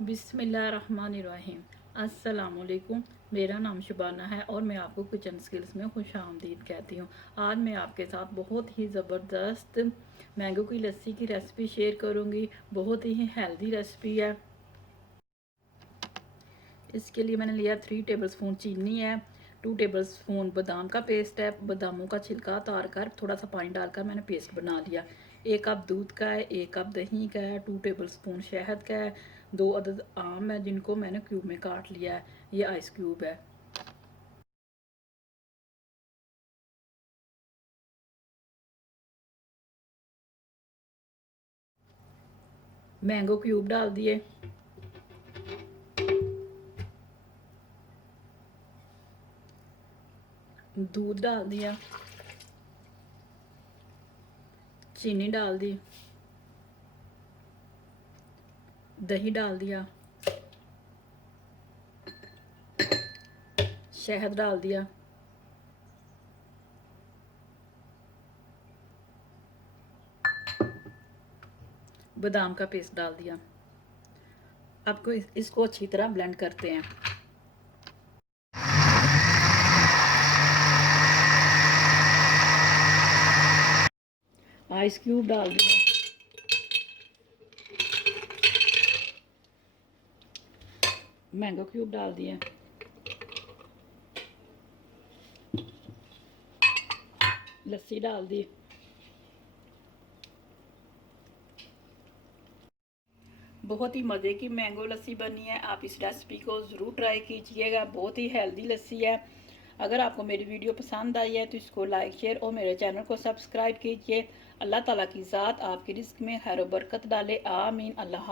बिस्मिल्लाहिर्रहमानिर्रहीम। अस्सलामुअलैकुम। मेरा नाम शुबाना है और मैं आपको किचन स्किल्स में खुश आमदीद कहती हूँ। आज मैं आपके साथ बहुत ही ज़बरदस्त मैंगो की लस्सी की रेसिपी शेयर करूँगी। बहुत ही हेल्दी रेसिपी है। इसके लिए मैंने लिया 3 टेबलस्पून चीनी है, 2 टेबलस्पून बादाम का पेस्ट है। बादामों का छिलका उतार कर थोड़ा सा पानी डालकर मैंने पेस्ट बना लिया। 1 कप दूध का है, 1 कप दही का है, 2 टेबलस्पून शहद का है, 2 अदद आम है जिनको मैंने क्यूब में काट लिया है। ये आइस क्यूब है। मैंगो क्यूब डाल दिए। दूध डाल दिया। चीनी डाल दी। दही डाल दिया। शहद डाल दिया। बादाम का पेस्ट डाल दिया। आपको इसको अच्छी तरह ब्लेंड करते हैं। आइस क्यूब डाल दिया। मैंगो क्यूब डाल दिया। लस्सी डाल दी। बहुत ही मज़े की मैंगो लस्सी बनी है। आप इस रेसिपी को ज़रूर ट्राई कीजिएगा। बहुत ही हेल्दी लस्सी है। अगर आपको मेरी वीडियो पसंद आई है तो इसको लाइक शेयर और मेरे चैनल को सब्सक्राइब कीजिए। अल्लाह ताला की ज़ात आपकी रिस्क में खैर बरकत डाले। आमीन। अल्लाह।